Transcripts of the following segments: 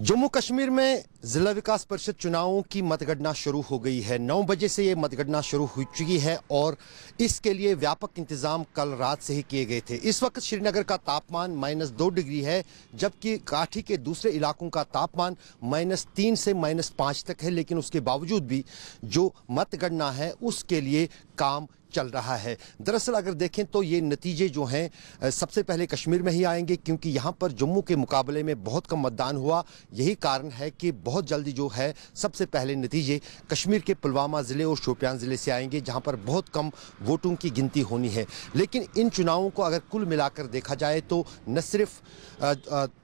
जम्मू कश्मीर में जिला विकास परिषद चुनावों की मतगणना शुरू हो गई है। 9 बजे से ये मतगणना शुरू हो चुकी है और इसके लिए व्यापक इंतजाम कल रात से ही किए गए थे। इस वक्त श्रीनगर का तापमान -2 डिग्री है, जबकि काठी के दूसरे इलाकों का तापमान -3 से -5 तक है। लेकिन उसके बावजूद भी जो मतगणना है उसके लिए काम चल रहा है। दरअसल अगर देखें तो ये नतीजे जो हैं सबसे पहले कश्मीर में ही आएंगे, क्योंकि यहाँ पर जम्मू के मुकाबले में बहुत कम मतदान हुआ। यही कारण है कि बहुत जल्दी जो है सबसे पहले नतीजे कश्मीर के पुलवामा ज़िले और शोपियान ज़िले से आएंगे, जहाँ पर बहुत कम वोटों की गिनती होनी है। लेकिन इन चुनावों को अगर कुल मिलाकर देखा जाए तो न सिर्फ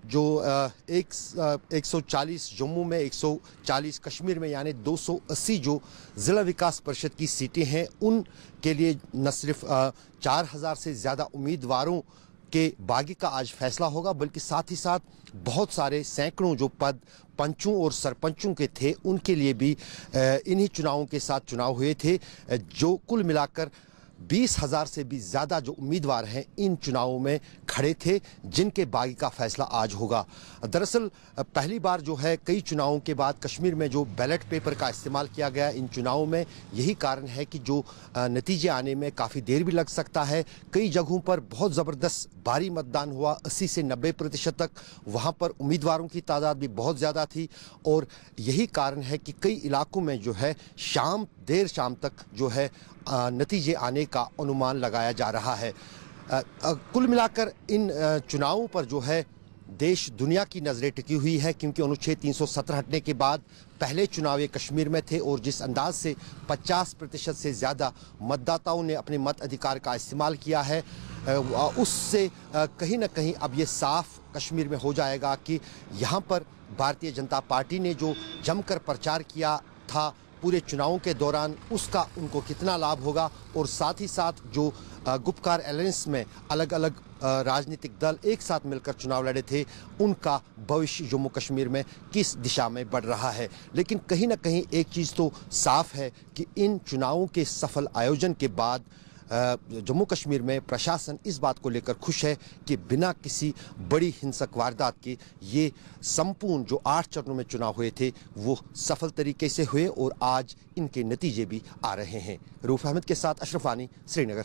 जो 140 जम्मू में, 140 कश्मीर में, यानी 280 जो ज़िला विकास परिषद की सीटें हैं उनके लिए न सिर्फ 4000 से ज़्यादा उम्मीदवारों के बागी का आज फैसला होगा, बल्कि साथ ही साथ बहुत सारे सैकड़ों जो पद पंचों और सरपंचों के थे उनके लिए भी इन्हीं चुनावों के साथ चुनाव हुए थे। जो कुल मिलाकर 20,000 से भी ज़्यादा जो उम्मीदवार हैं इन चुनावों में खड़े थे, जिनके बागी का फैसला आज होगा। दरअसल पहली बार जो है कई चुनावों के बाद कश्मीर में जो बैलेट पेपर का इस्तेमाल किया गया इन चुनावों में, यही कारण है कि जो नतीजे आने में काफ़ी देर भी लग सकता है। कई जगहों पर बहुत ज़बरदस्त भारी मतदान हुआ, 80 से 90% तक। वहाँ पर उम्मीदवारों की तादाद भी बहुत ज़्यादा थी और यही कारण है कि कई इलाकों में जो है देर शाम तक जो है नतीजे आने का अनुमान लगाया जा रहा है। कुल मिलाकर इन चुनावों पर जो है देश दुनिया की नज़रें टिकी हुई है, क्योंकि अनुच्छेद 317 हटने के बाद पहले चुनाव ये कश्मीर में थे और जिस अंदाज से 50% से ज़्यादा मतदाताओं ने अपने मत अधिकार का इस्तेमाल किया है, उससे कहीं ना कहीं अब ये साफ कश्मीर में हो जाएगा कि यहाँ पर भारतीय जनता पार्टी ने जो जमकर प्रचार किया था पूरे चुनावों के दौरान, उसका उनको कितना लाभ होगा, और साथ ही साथ जो गुपकार एलायंस में अलग अलग राजनीतिक दल एक साथ मिलकर चुनाव लड़े थे, उनका भविष्य जम्मू कश्मीर में किस दिशा में बढ़ रहा है। लेकिन कहीं ना कहीं एक चीज़ तो साफ है कि इन चुनावों के सफल आयोजन के बाद जम्मू कश्मीर में प्रशासन इस बात को लेकर खुश है कि बिना किसी बड़ी हिंसक वारदात के ये संपूर्ण जो 8 चरणों में चुनाव हुए थे वो सफल तरीके से हुए और आज इनके नतीजे भी आ रहे हैं। रूफ अहमद के साथ अशरफ वानी, श्रीनगर।